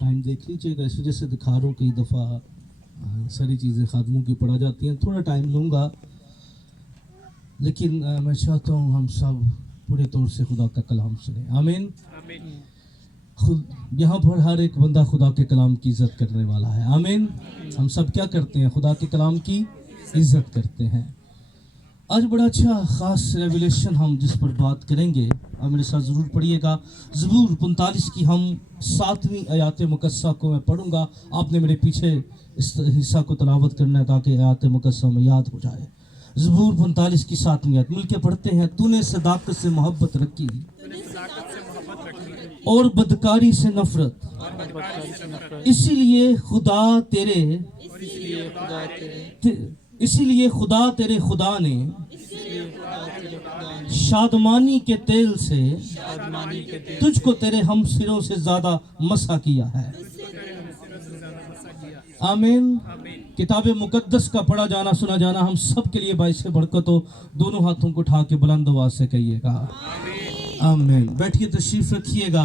Time देख लीजिएगा, इस वजह से दिखा रहा हूँ कई दफ़ा सारी चीज़ें खादमों की पढ़ा जाती हैं, थोड़ा टाइम लूँगा, लेकिन मैं चाहता हूँ हम सब पूरे तौर से खुदा का कलाम सुने। आमीन। खुद यहाँ पर हर एक बंदा खुदा के कलाम की इज़्ज़त करने वाला है। आमीन। हम सब क्या करते हैं? खुदा के कलाम की इज़्ज़त करते हैं। आज बड़ा अच्छा ख़ास रेवलेशन हम जिस पर बात करेंगे, आप मेरे साथ ज़रूर पढ़िएगा। ज़बूर 45 की हम 7वीं आयत मुकस्सा को मैं पढ़ूंगा, आपने मेरे पीछे इस हिस्सा को तलावत करना है ताकि आयत मुकस्सा में याद हो जाए। ज़बूर 45 की 7वीं आयत मिलके पढ़ते हैं। तूने सदाकत से मोहब्बत रखी और बदकारी से नफरत, इसीलिए खुदा तेरे खुदा ने शादमानी के तेल से तुझको तेरे हम सिरों से ज्यादा मसा किया है। आमीन। किताब मुकद्दस का पढ़ा जाना सुना जाना हम सब के लिए बाइस बरकत हो। दोनों हाथों को उठा के बुलंद आवाज से कहिएगा आमीन। बैठिए, तशरीफ रखिएगा।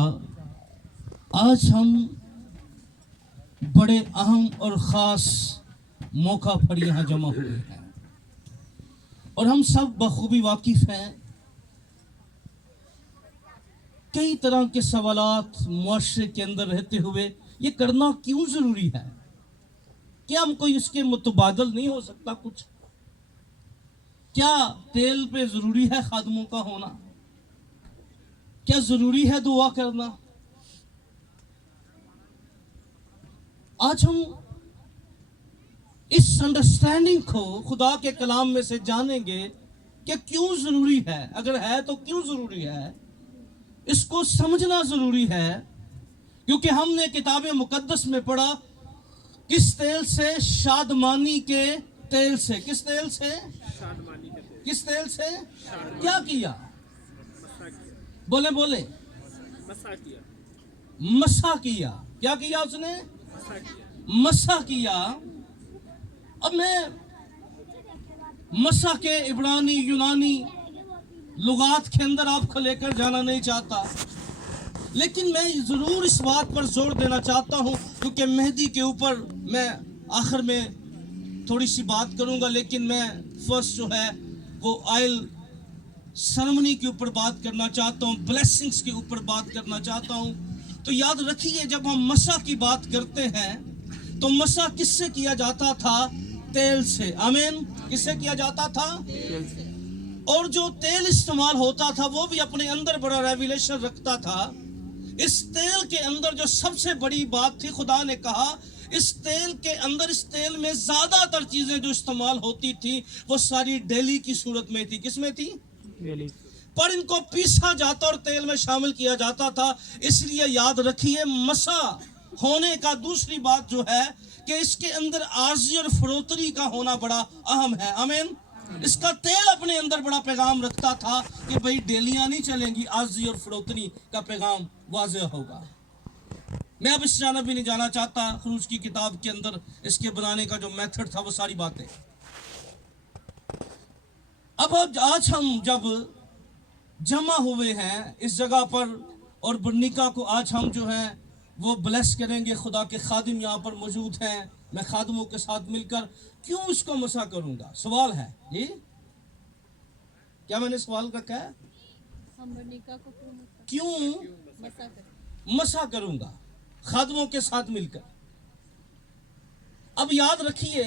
आज हम बड़े अहम और ख़ास मौका पर यहाँ जमा हुए हैं और हम सब बखूबी वाकिफ हैं कई तरह के सवालात मुआशरे के अंदर रहते हुए ये करना क्यों ज़रूरी है? क्या हम कोई इसके मुतबादल नहीं हो सकता कुछ? क्या तेल पे ज़रूरी है खादमों का होना? क्या ज़रूरी है दुआ करना? आज हम इस अंडरस्टैंडिंग को खुदा के कलाम में से जानेंगे कि क्यों ज़रूरी है, अगर है तो क्यों ज़रूरी है, इसको समझना ज़रूरी है। क्योंकि हमने किताब मुकद्दस में पढ़ा किस तेल से? शादमानी के तेल से। किस तेल से? किस तेल से? क्या किया? बोले बोले मसा किया। क्या किया उसने? मसा किया। अब मैं मसा के इब्रानी यूनानी लुगात के अंदर आपको लेकर जाना नहीं चाहता, लेकिन मैं ज़रूर इस बात पर जोर देना चाहता हूँ क्योंकि मेहदी के ऊपर मैं आखिर में थोड़ी सी बात करूँगा, लेकिन मैं फर्स्ट जो है वो आयल सेरेमनी के ऊपर बात करना चाहता हूँ, ब्लेसिंग्स के ऊपर बात करना चाहता हूँ। तो याद रखिए, जब हम मसा की बात करते हैं तो मसा किससे किया जाता था? तेल से। आमीन। किससे किया जाता था? तेल से। और जो तेल इस्तेमाल होता था वो भी अपने अंदर बड़ा रेवलेशन रखता था। इस तेल के अंदर जो सबसे बड़ी बात थी, खुदा ने कहा इस तेल के अंदर, इस तेल में ज्यादातर चीजें जो इस्तेमाल होती थी वो सारी डेली की सूरत में थी। किस में थी? डेली। पर इनको पीसा जाता और तेल में शामिल किया जाता था। इसलिए याद रखिए, मसा होने का दूसरी बात जो है कि इसके अंदर आर्जी और फरोतरी का होना बड़ा अहम है। आमीन। इसका तेल अपने अंदर बड़ा पैगाम रखता था कि भाई डेलियां नहीं चलेंगी, आर्जी और फरोतरी का पैगाम वाज़ेह होगा। मैं अब इस जाना भी नहीं जाना चाहता। खरूज की किताब के अंदर इसके बनाने का जो मेथड था वो सारी बातें। अब आज हम जब जमा हुए हैं इस जगह पर और बर्निका को आज हम जो है वो ब्लेस करेंगे। खुदा के खादिम यहाँ पर मौजूद हैं, मैं खादिमों के साथ मिलकर क्यों इसको मसा करूंगा? सवाल है जी, क्या मैंने सवाल रखा है? हम बर्निका को क्यों मसा करूंगा खादिमों के साथ मिलकर? अब याद रखिए,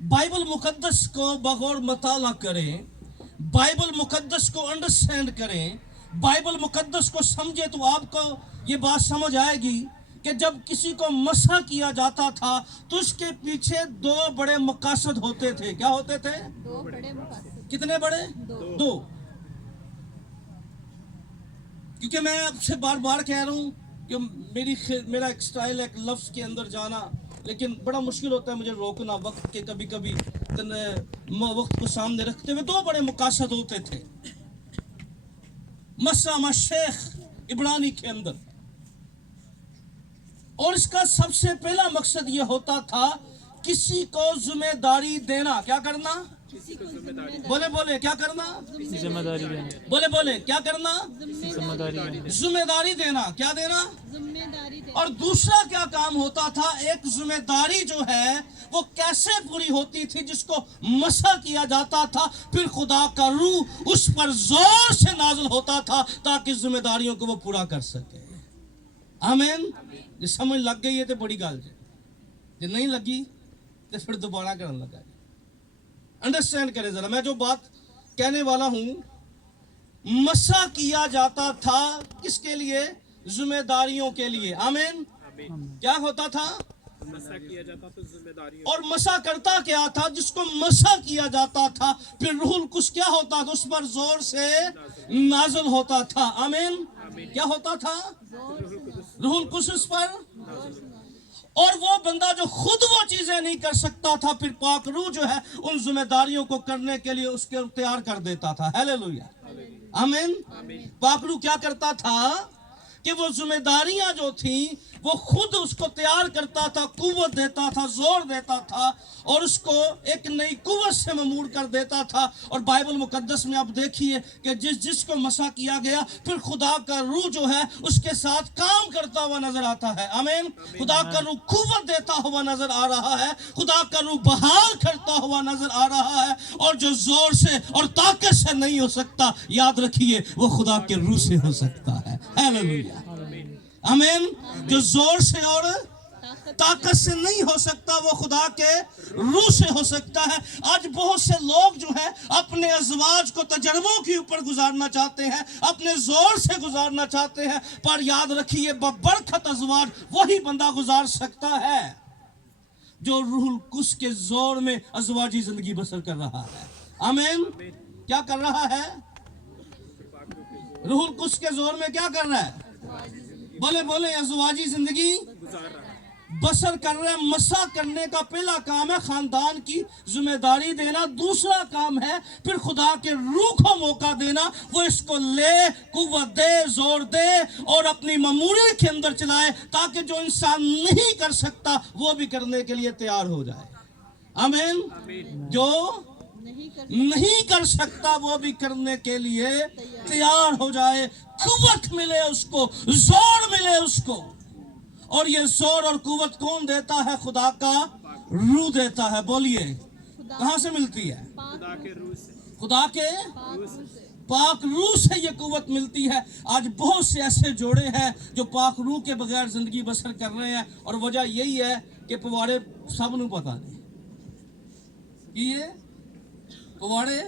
बाइबल मुकद्दस को बगौर मताला करें, बाइबल मुकद्दस को अंडरस्टैंड करें, बाइबल मुकद्दस को समझे तो आपको ये बात समझ आएगी कि जब किसी को मसा किया जाता था तो उसके पीछे दो बड़े मकासद होते थे। क्या होते थे? दो बड़े मकासद। कितने बड़े? दो। क्योंकि मैं आपसे बार बार कह रहा हूँ कि मेरा एक स्टाइल है लफ्ज़ के अंदर जाना, लेकिन बड़ा मुश्किल होता है मुझे रोकना वक्त के। कभी कभी वक्त को सामने रखते हुए दो बड़े मकासद होते थे मसा शेख इब्रानी के अंदर, और इसका सबसे पहला मकसद यह होता था किसी को जिम्मेदारी देना। क्या करना? बोले बोले क्या करना? जिम्मेदारी देना। बोले बोले क्या करना? जिम्मेदारी देना। जिम्मेदारी देना। क्या देना? जिम्मेदारी देना। اور دوسرا کیا کام ہوتا تھا، ایک ذمہ داری جو ہے وہ کیسے پوری ہوتی تھی، جس کو مسح کیا جاتا تھا، پھر خدا کا روح اس پر زور سے نازل ہوتا تھا تاکہ ذمہ داریوں کو وہ پورا کر سکے. آمین. یہ سمجھ لگ گئی ہے تو بڑی گل ہے، جی نہیں لگی تو پھر دوبارہ کرنے لگا. انڈرسٹینڈ کریں ذرا میں جو بات کہنے والا ہوں. مسح کیا جاتا تھا کس کے لیے؟ ذمہ داریوں کے لیے. آمین. کیا ہوتا تھا؟ مسح کیا جاتا تو ذمہ داری. اور مسح کرتا کیا تھا؟ جس کو مسح کیا جاتا تھا پھر روح القدس کیا ہوتا تھا؟ اس پر زور سے نازل ہوتا تھا. آمین. کیا ہوتا تھا؟ روح القدس اس پر. اور وہ بندہ جو خود وہ چیزیں نہیں کر سکتا تھا، پھر پاک روح جو ہے ان ذمہ داریوں کو کرنے کے لیے اس کے تیار کر دیتا تھا. ہیلیلویا. آمین. پاک روح کیا کرتا تھا کہ وہ ذمہ داریاں جو تھیں وہ خود اس کو تیار کرتا تھا، قوت دیتا تھا، زور دیتا تھا، اور اس کو ایک نئی قوت سے ممور کر دیتا تھا. اور بائبل مقدس میں آپ دیکھیے کہ جس کو مسح کیا گیا، پھر خدا کا روح جو ہے اس کے ساتھ کام کرتا ہوا نظر آتا ہے. آمین. خدا کا روح قوت دیتا ہوا نظر آ رہا ہے، خدا کا روح بحال کرتا ہوا نظر آ رہا ہے. اور جو زور سے اور طاقت سے نہیں ہو سکتا، یاد رکھیے وہ خدا کے روح سے ہو سکتا ہے. ہیلیلویا. آمین. جو زور سے اور طاقت سے نہیں ہو سکتا وہ خدا کے روح سے ہو سکتا ہے. آج بہت سے لوگ جو ہیں اپنے ازواج کو تجربوں کے اوپر گزارنا چاہتے ہیں، اپنے زور سے گزارنا چاہتے ہیں، پر یاد رکھیے ببرکت ازواج وہی بندہ گزار سکتا ہے جو روح القدس کے زور میں ازواجی زندگی بسر کر رہا ہے. آمین. کیا کر رہا ہے؟ روح القدس کے زور میں کیا کر رہا ہے؟ بولے ازواجی زندگی بسر کر رہے ہیں. مسح کرنے کا پہلا کام ہے خاندان کی ذمہ داری دینا. دوسرا کام ہے پھر خدا کے روح کو موقع دینا، وہ اس کو لے، قوت دے، زور دے اور اپنی مموریت کے اندر چلائے تاکہ جو انسان نہیں کر سکتا وہ بھی کرنے کے لیے تیار ہو جائے. آمین. جو نہیں کر سکتا وہ بھی کرنے کے لیے تیار ہو جائے. قوت ملے اس کو، زور ملے اس کو. اور یہ زور اور قوت کون دیتا ہے؟ خدا کا روح دیتا ہے. بولیے کہاں سے ملتی ہے؟ خدا کے روح سے. خدا کے پاک روح سے یہ قوت ملتی ہے. آج بہت سے ایسے جوڑے ہیں جو پاک روح کے بغیر زندگی بسر کر رہے ہیں، اور وجہ یہی ہے کہ پواڑے سب نو پتا نہیں. یہ پواڑے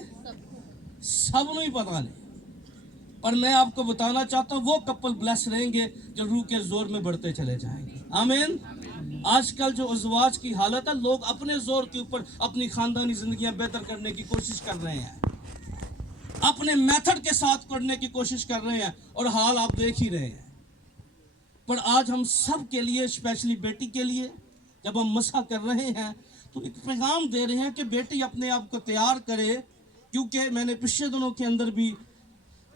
سب نو ہی پتا نہیں. پر میں آپ کو بتانا چاہتا ہوں وہ کپل بلیس رہیں گے جو روح کے زور میں بڑھتے چلے جائیں گے. آمین. آج کل جو ازواج کی حالت ہے، لوگ اپنے زور کے اوپر اپنی خاندانی زندگیاں بہتر کرنے کی کوشش کر رہے ہیں، اپنے میتھڈ کے ساتھ کرنے کی کوشش کر رہے ہیں، اور حال آپ دیکھ ہی رہے ہیں. پر آج ہم سب کے لیے، اسپیشلی بیٹی کے لیے جب ہم مسح کر رہے ہیں تو ایک پیغام دے رہے ہیں کہ بیٹی اپنے آپ کو تیار کرے. کیونکہ میں نے پچھلے دنوں کے اندر بھی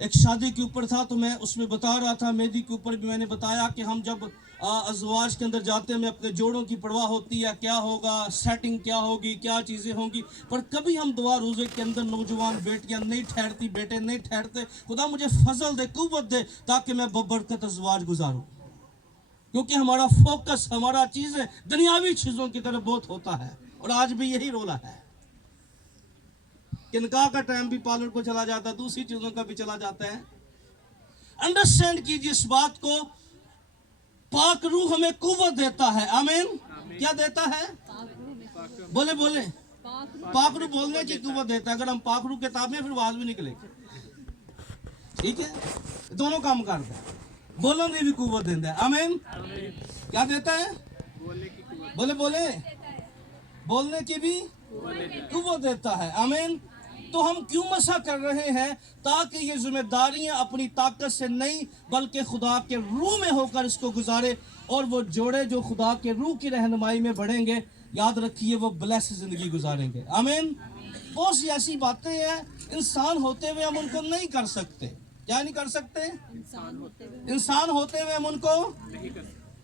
ایک شادی کے اوپر تھا تو میں اس میں بتا رہا تھا، مہندی کے اوپر بھی میں نے بتایا کہ ہم جب ازواج کے اندر جاتے ہیں ہمیں اپنے جوڑوں کی پرواہ ہوتی ہے، کیا ہوگا، سیٹنگ کیا ہوگی، کیا چیزیں ہوں گی. پر کبھی ہم دعا روزے کے اندر نوجوان بیٹیاں نہیں ٹھہرتی، بیٹے نہیں ٹھہرتے خدا مجھے فضل دے، قوت دے تاکہ میں ببرکت ازواج گزاروں. کیونکہ ہمارا فوکس، ہمارا چیزیں دنیاوی چیزوں کی طرف بہت ہوتا ہے، اور آج بھی یہی رولا ہے کہ نکاح کا ٹائم بھی پارلر کو چلا جاتا ہے، دوسری چیزوں کا بھی چلا جاتا ہے. انڈرسٹینڈ کیجیے اس بات کو. پاک روح ہمیں قوت دیتا ہے. آمین. کیا دیتا ہے؟ بولے پاک روح بولنے کی قوت دیتا ہے. اگر ہم پاک روح کتاب میں پھر آواز بھی نکلے گی. ٹھیک ہے، دونوں کام کرتا ہے. بولنے کی بھی قوت دیتا ہے. آمین. کیا دیتا ہے؟ بولے بولنے کی بھی قوت دیتا ہے. آمین. تو ہم کیوں مسح کر رہے ہیں؟ تاکہ یہ ذمہ داریاں اپنی طاقت سے نہیں بلکہ خدا کے روح میں ہو کر اس کو گزارے. اور وہ جوڑے جو خدا کے روح کی رہنمائی میں بڑھیں گے، یاد رکھیے وہ بلیس زندگی گزاریں گے. آمین. بہت سی ایسی باتیں ہیں انسان ہوتے ہوئے ہم ان کو نہیں کر سکتے. کیا نہیں کر سکتے؟ انسان ہوتے ہوئے ہم ان کو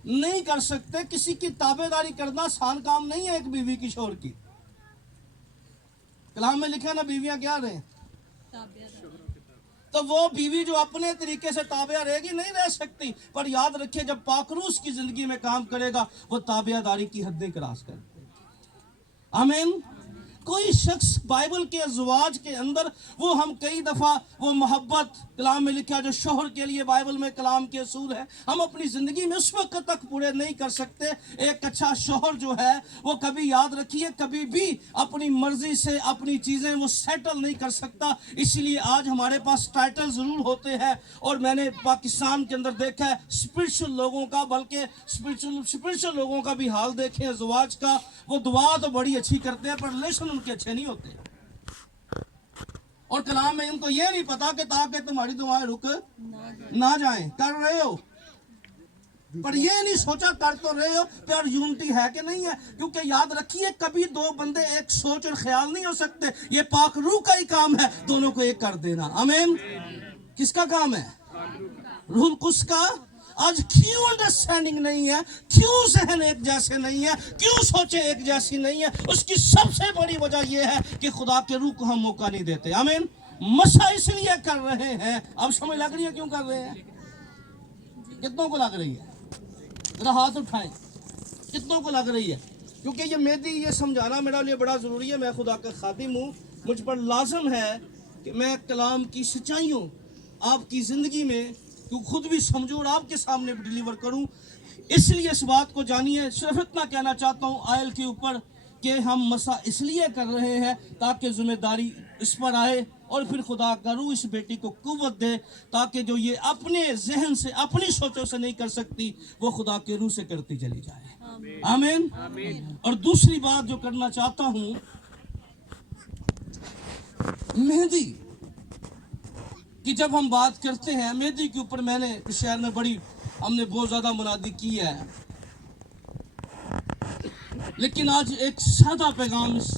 نہیں کر سکتے. کسی کی تابع داری کرنا آسان کام نہیں ہے. ایک بیوی کی شوہر کی، کلام میں لکھا نا بیویاں کیا رہیں؟ तो वो बीवी जो अपने तरीके से ताबिया रहेगी नहीं रह सकती। पर याद रखिए जब पाकरूस की जिंदगी में काम करेगा वो ताबियादारी की हदें क्रॉस करेगा। आमीन। कोई शख्स बाइबल के अज़वाज के अंदर वो हम कई दफ़ा वो मोहब्बत कलाम में लिखा जो शोहर के लिए बाइबल में कलाम के असूल है हम अपनी ज़िंदगी में उस वक्त तक पूरे नहीं कर सकते। एक अच्छा शोहर जो है वो कभी याद रखिए कभी भी अपनी मर्जी से अपनी चीज़ें वो सेटल नहीं कर सकता। इसलिए आज हमारे पास टाइटल ज़रूर होते हैं और मैंने पाकिस्तान के अंदर देखा है स्पिरिचुअल लोगों का बल्कि स्पिरिचुअल लोगों का भी हाल देखें अज़वाज का। वो दुआ तो बड़ी अच्छी करते हैं पर रिलेशन उनके अच्छे नहीं होते और कलाम में इनको ये नहीं पता कि ताकि तुम्हारी दुआएं रुक ना जाएं। कर रहे हो पर ये नहीं सोचा कर तो रहे हो प्यार यूनिटी है कि नहीं है। क्योंकि याद रखिए कभी दो बंदे एक सोच और ख्याल नहीं हो सकते। ये पाक रूह का ही काम है दोनों को एक कर देना। आमीन। किसका काम है? रूह कुस का। आज क्यों अंडरस्टैंडिंग नहीं है, क्यों जहन एक जैसे नहीं है, क्यों सोचे एक जैसी नहीं है? उसकी सबसे बड़ी वजह यह है कि खुदा के रूह को हम मौका नहीं देते। आमीन। मसा इसलिए कर रहे हैं। अब समझ लग रही है क्यों कर रहे हैं? कितनों को लग रही है? जरा हाथ उठाएं। कितनों को लग रही है? क्योंकि ये मेहदी ये समझाना मेरे लिए बड़ा ज़रूरी है। मैं खुदा का खादिम हूँ। मुझ पर लाजम है कि मैं कलाम की सच्चाइयों आपकी ज़िंदगी में क्यों खुद भी समझूं और आपके सामने भी डिलीवर करूं। इसलिए इस बात को जानिए। सिर्फ इतना कहना चाहता हूं आयल के ऊपर कि हम मसा इसलिए कर रहे हैं ताकि जिम्मेदारी इस पर आए और फिर खुदा का रूह इस बेटी को कुव्वत दे ताकि जो ये अपने जहन से अपनी सोचों से नहीं कर सकती वो खुदा के रूह से करती चली जाए। आमीन। और दूसरी बात जो करना चाहता हूं मेहंदी कि जब हम बात करते हैं मेहंदी के ऊपर मैंने इस शहर में हमने बहुत ज़्यादा मुनादी की है। लेकिन आज एक सादा पैगाम इस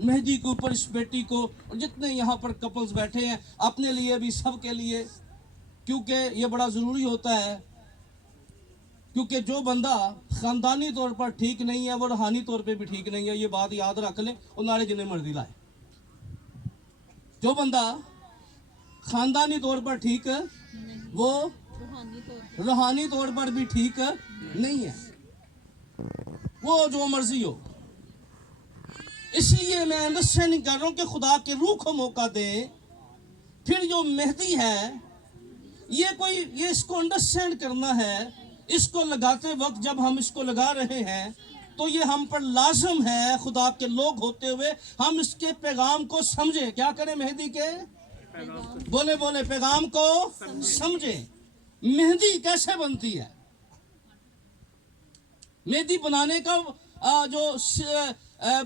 मेहंदी के ऊपर इस बेटी को और जितने यहाँ पर कपल्स बैठे हैं अपने लिए भी सबके लिए क्योंकि ये बड़ा ज़रूरी होता है। क्योंकि जो बंदा ख़ानदानी तौर पर ठीक नहीं है वो रूहानी तौर पे भी ठीक नहीं है। ये बात याद रख लें और नारे जिन्हें मर्जी लाए। जो बंदा खानदानी तौर पर ठीक वो रूहानी तौर पर भी ठीक नहीं है। वो जो मर्जी हो। इसलिए मैं अंडरस्टैंडिंग कर रहा हूं कि खुदा के रूह को मौका दे। फिर जो मेहंदी है ये इसको अंडरस्टैंड करना है। इसको लगाते वक्त जब हम इसको लगा रहे हैं तो ये हम पर लाजम है खुदा के लोग होते हुए हम इसके पैगाम को समझें। क्या करें? मेहंदी के बोले पैगाम को समझे। मेहंदी कैसे बनती है? मेहंदी बनाने का जो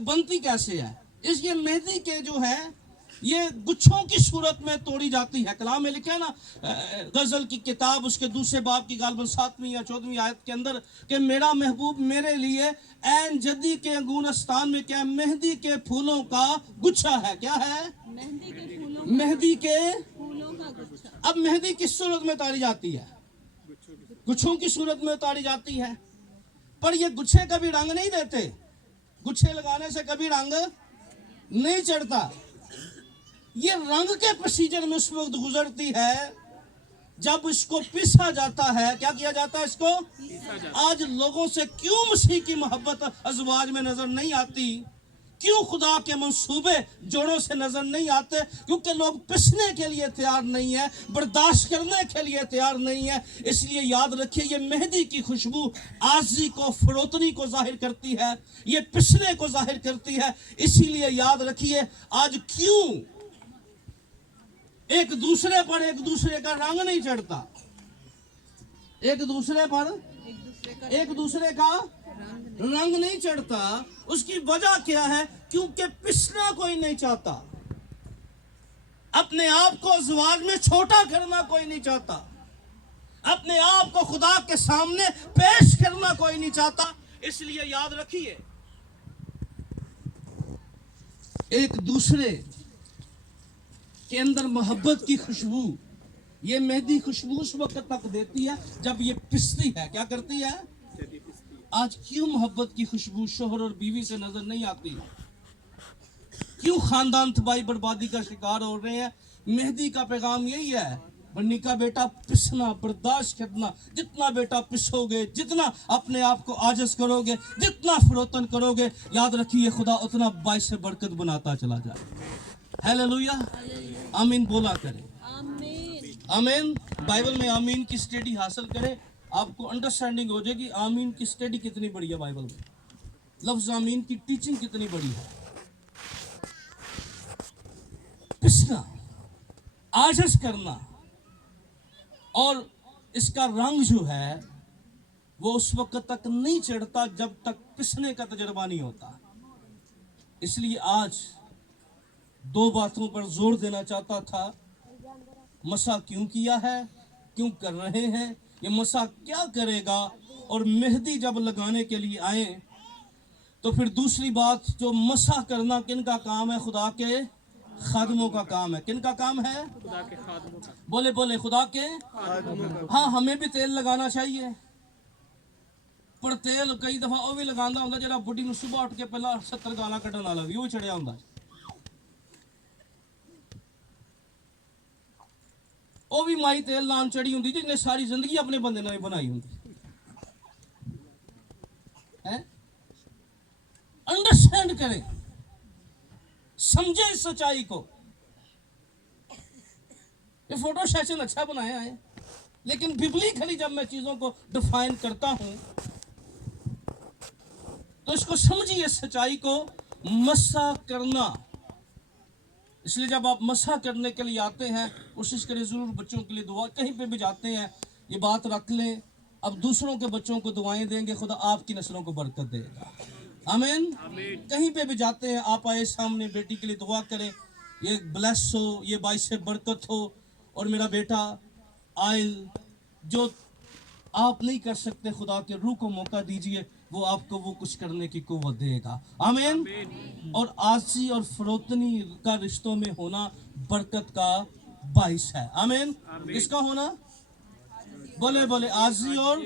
बनती कैसे है? ये मेहंदी के जो है ये गुच्छों की सूरत में तोड़ी जाती है। कलाम में लिखा है ना गजल की किताब उसके दूसरे बाब की गालबन 7वीं या 14वीं आयत के अंदर कि मेरा महबूब मेरे लिए ऐन जदी के अंगूनस्तान में क्या मेहंदी के फूलों का गुच्छा है। क्या है? मेहंदी के फूलों का गुच्छा। अब मेहंदी किस सूरत में उतारी जाती है? गुच्छों की सूरत में उतारी जाती है। पर ये गुच्छे कभी रंग नहीं देते। गुच्छे लगाने से कभी रंग नहीं चढ़ता। ये रंग के प्रोसीजर में उस वक्त गुजरती है जब इसको पीसा जाता है। क्या किया जाता है? इसको आज लोगों से क्यों मसीह की मोहब्बत अज़वाज में नजर नहीं आती? क्यों खुदा के मंसूबे जोड़ों से नजर नहीं आते? क्योंकि लोग पिसने के लिए तैयार नहीं है, बर्दाश्त करने के लिए तैयार नहीं है। इसलिए याद रखिए ये मेहंदी की खुशबू आजी को फरोतनी को जाहिर करती है, ये पिसने को जाहिर करती है। इसीलिए याद रखिए आज क्यों एक दूसरे का रंग नहीं चढ़ता, एक दूसरे का रंग नहीं चढ़ता। उसकी वजह क्या है? क्योंकि पिसना कोई नहीं चाहता, अपने आप को अज़वाज में छोटा करना कोई नहीं चाहता, अपने आप को खुदा के सामने पेश करना कोई नहीं चाहता। इसलिए याद रखिए एक दूसरे के अंदर मोहब्बत की खुशबू ये मेहंदी खुशबू उस वक्त तक देती है जब ये पिसती है। क्या करती है? आज क्यों मोहब्बत की खुशबू शोहर और बीवी से नजर नहीं आती? क्यों खानदान तबाही बर्बादी का शिकार हो रहे हैं? मेहदी का पैगाम यही है, बन्नी का बेटा पिसना बर्दाश्त करना। जितना बेटा पिसोगे, जितना अपने आप को आजिज करोगे, जितना फरोतन करोगे, याद रखिए खुदा उतना बाइस बरकत बनाता चला जाए। हालेलुया, आमीन बोला करें। आमीन। आमीन। बाइबल में आमीन की स्टडी हासिल करें, आपको अंडरस्टैंडिंग हो जाएगी आमीन की स्टडी कितनी बड़ी है। बाइबल में लफ्ज आमीन की टीचिंग कितनी बड़ी है। पिसना, आजिज करना, और इसका रंग जो है वो उस वक्त तक नहीं चढ़ता जब तक पिसने का तजर्बा नहीं होता। इसलिए आज दो बातों पर जोर देना चाहता था। मसा क्यों किया है, क्यों कर रहे हैं, ये मसा क्या करेगा, और मेहदी जब लगाने के लिए आए तो फिर दूसरी बात, जो मसा करना किन का काम है? खुदा के खादमों का काम है। किन का काम है? खुदा के खादमों का। बोले बोले खुदा के। हाँ, हमें भी तेल लगाना चाहिए, पर तेल कई दफा वो भी लगाना होता जरा बुढ़ी ਨੂੰ सुबह उठ के पहला 70 गाला ਕੱਢਣ ਵਾਲਾ ਵੀ ਉਹ ਚੜਿਆ ਹੁੰਦਾ। ਉਹ ਵੀ ਮਾਈ ਤੇਲ ਲਾਉਣ ਚੜੀ ਹੁੰਦੀ ਜਿਹਨੇ ਸਾਰੀ ਜ਼ਿੰਦਗੀ ਆਪਣੇ ਬੰਦੇ ਨਾਲ ਬਣਾਈ ਹੁੰਦੀ है। अंडरस्टैंड करें, समझे इस सच्चाई को। ये फोटो सेशन अच्छा बनाया है, लेकिन बिबलिकली जब मैं चीजों को डिफाइन करता हूं तो इसको समझिए, इस सच्चाई को। मसा करना, इसलिए जब आप मसा करने के लिए आते हैं कोशिश करें जरूर बच्चों के लिए दुआ, कहीं पे भी जाते हैं ये बात रख लें, अब दूसरों के बच्चों को दुआएं देंगे, खुदा आपकी नस्लों को बरकत देगा। आमीन। कहीं पे भी जाते हैं आप आए सामने, बेटी के लिए दुआ करें, ये ब्लेस हो, ये बाइस से बरकत हो, और मेरा बेटा आयल जो आप नहीं कर सकते, खुदा के रूह को मौका दीजिए, वो आपको वो कुछ करने की कुव्वत देगा। आमीन। और आजी और फरोतनी का रिश्तों में होना बरकत का बाइस है। आमीन। किसका होना? बोले बोले आजी और,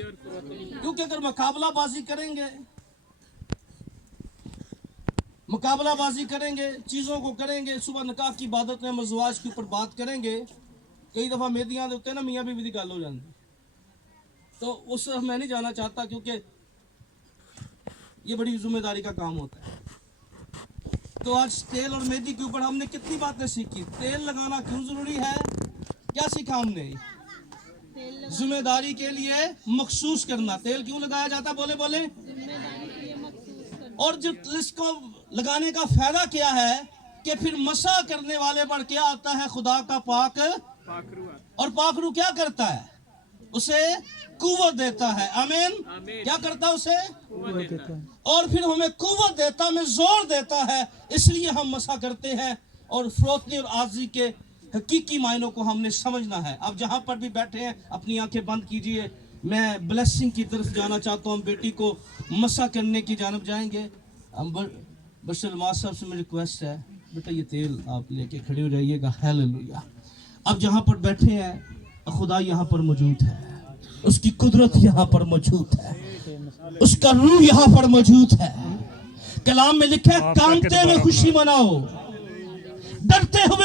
क्योंकि अगर मुकाबलाबाजी करेंगे, मुकाबलाबाजी करेंगे, चीज़ों को करेंगे, सुबह निकाह की इबादत में मज़वाज के ऊपर बात करेंगे, कई दफ़ा मेदियाँ होते हैं ना, मियाँ बीवी की गल हो जाती, तो उस मैं नहीं जाना चाहता, क्योंकि ये बड़ी जिम्मेदारी का काम होता है। तो आज तेल और मेहंदी के ऊपर हमने कितनी बातें सीखी। तेल लगाना क्यों ज़रूरी है, क्या सीखा हमने? जिम्मेदारी के लिए मखसूस करना। तेल क्यों लगाया जाता? बोले बोले। जिम्मेदारी के लिए मखसूस करना। और जो इसको लगाने का फायदा क्या है कि फिर मसा करने वाले पर क्या आता है? खुदा का पाकरू। और पाकरू क्या करता है? उसे कुव्वत देता है। आमीन। क्या करता है? उसे कुव्वत देता है। और फिर हमें कुव्वत देता, में जोर देता है, इसलिए हम मसा करते हैं। और फरोतनी और आजी के हकीकी मायनों को हमने समझना है। आप जहाँ पर भी बैठे हैं अपनी आंखें बंद कीजिए, मैं ब्लेसिंग की तरफ जाना चाहता हूँ। बेटी को मसा करने की जानब जाएंगे। बशर माँ साहब से मेरी रिक्वेस्ट है, बेटा ये तेल आप लेके खड़े हो जाइएगा। हालेलुया। अब जहाँ पर बैठे हैं, खुदा यहाँ पर मौजूद है, उसकी कुदरत यहाँ पर मौजूद है, उसका रूह यहाँ पर मौजूद है। कलाम में लिखा है, कामते हुए खुशी मनाओ, डरते हुए